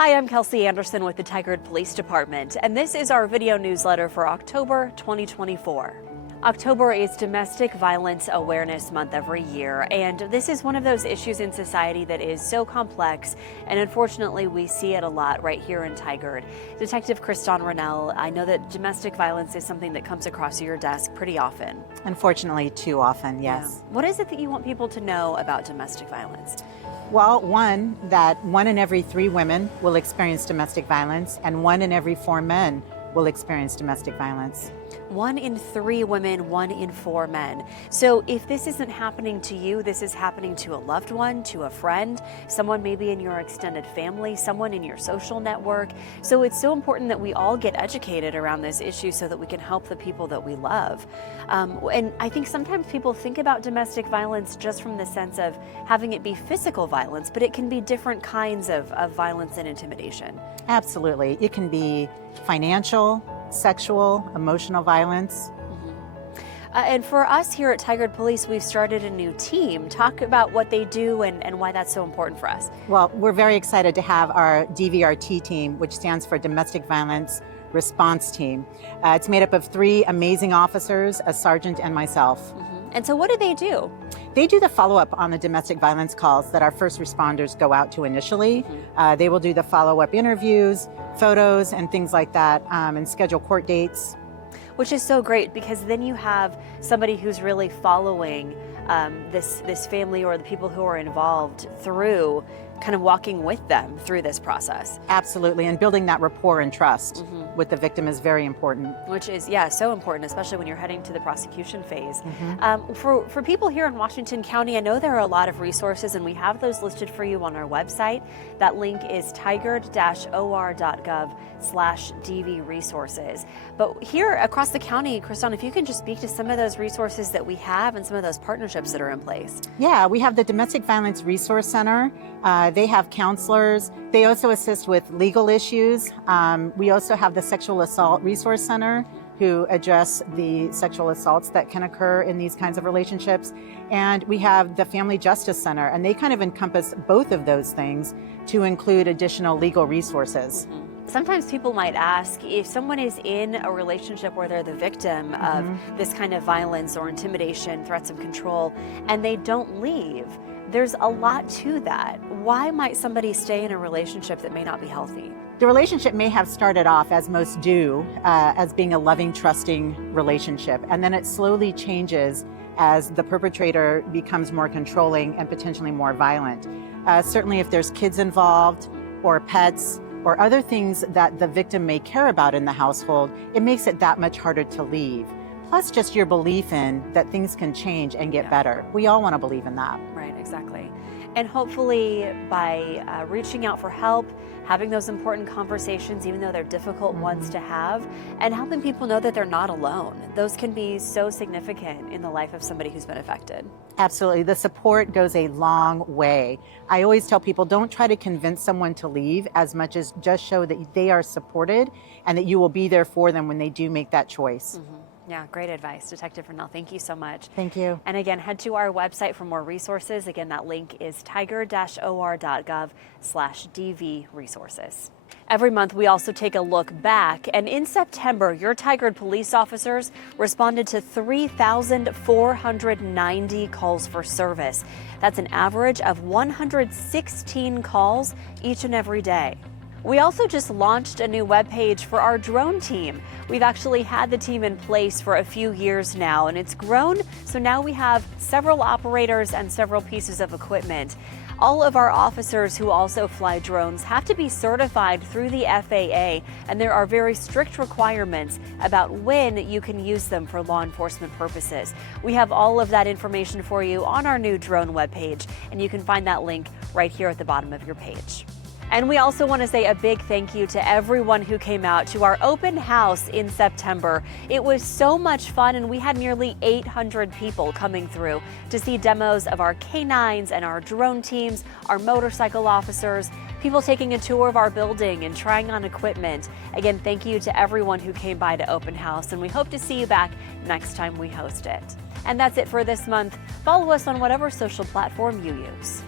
Hi, I'm Kelsey Anderson with the Tigard Police Department, and this is our video newsletter for October 2024. October is Domestic Violence Awareness Month every year, and this is one of those issues in society that is so complex, and unfortunately we see it a lot right here in Tigard. Detective Kriston Rennell, I know that domestic violence is something that comes across your desk pretty often. Unfortunately, too often, yes. Yeah. What is it that you want people to know about domestic violence? Well, one, that 1 in every 3 women will experience domestic violence, and 1 in every 4 men will experience domestic violence. 1 in 3 women, 1 in 4 men. So if this isn't happening to you, this is happening to a loved one, to a friend, someone maybe in your extended family, someone in your social network. So it's so important that we all get educated around this issue so that we can help the people that we love. And I think sometimes people think about domestic violence just from the sense of having it be physical violence, but it can be different kinds of violence and intimidation. Absolutely. It can be financial, sexual, emotional violence. And for us here at Tigard Police, we've started a new team. Talk about what they do and why that's so important for us. Well, we're very excited to have our DVRT team, which stands for Domestic Violence Response Team. It's made up of 3 amazing officers, a sergeant and myself. And so what do they do? They do the follow-up on the domestic violence calls that our first responders go out to initially. They will do the follow-up interviews, photos, and things like that, and schedule court dates. Which is so great because then you have somebody who's really following this family or the people who are involved through, kind of walking with them through this process. Absolutely, and building that rapport and trust with the victim is very important. Which is, yeah, so important, especially when you're heading to the prosecution phase. For people here in Washington County, I know there are a lot of resources, and we have those listed for you on our website. That link is tigard-or.gov/DV resources. But here across the county, Kriston, if you can just speak to some of those resources that we have and some of those partnerships that are in place. Yeah, we have the Domestic Violence Resource Center. They have counselors. They also assist with legal issues. We also have the Sexual Assault Resource Center, who address the sexual assaults that can occur in these kinds of relationships. And we have the Family Justice Center, and they kind of encompass both of those things to include additional legal resources. Sometimes people might ask, if someone is in a relationship where they're the victim of this kind of violence or intimidation, threats of control, and they don't leave, there's a lot to that. Why might somebody stay in a relationship that may not be healthy? The relationship may have started off, as most do, as being a loving, trusting relationship, and then it slowly changes as the perpetrator becomes more controlling and potentially more violent. Certainly if there's kids involved or pets or other things that the victim may care about in the household, it makes it that much harder to leave. Plus just your belief in that things can change and get better. We all want to believe in that. Right, exactly. And hopefully by reaching out for help, having those important conversations, even though they're difficult ones to have, and helping people know that they're not alone. Those can be so significant in the life of somebody who's been affected. Absolutely. The support goes a long way. I always tell people, don't try to convince someone to leave as much as just show that they are supported and that you will be there for them when they do make that choice. Yeah, great advice, Detective Rennell. Thank you so much. Thank you. And again, head to our website for more resources. Again, that link is tigard-or.gov/DV resources. Every month, we also take a look back, and in September, your Tigard police officers responded to 3,490 calls for service. That's an average of 116 calls each and every day. We also just launched a new webpage for our drone team. We've actually had the team in place for a few years now, and it's grown, so now we have several operators and several pieces of equipment. All of our officers who also fly drones have to be certified through the FAA, and there are very strict requirements about when you can use them for law enforcement purposes. We have all of that information for you on our new drone webpage, and you can find that link right here at the bottom of your page. And we also want to say a big thank you to everyone who came out to our open house in September. It was so much fun, and we had nearly 800 people coming through to see demos of our canines and our drone teams, our motorcycle officers, people taking a tour of our building and trying on equipment. Again, thank you to everyone who came by to open house, and we hope to see you back next time we host it. And that's it for this month. Follow us on whatever social platform you use.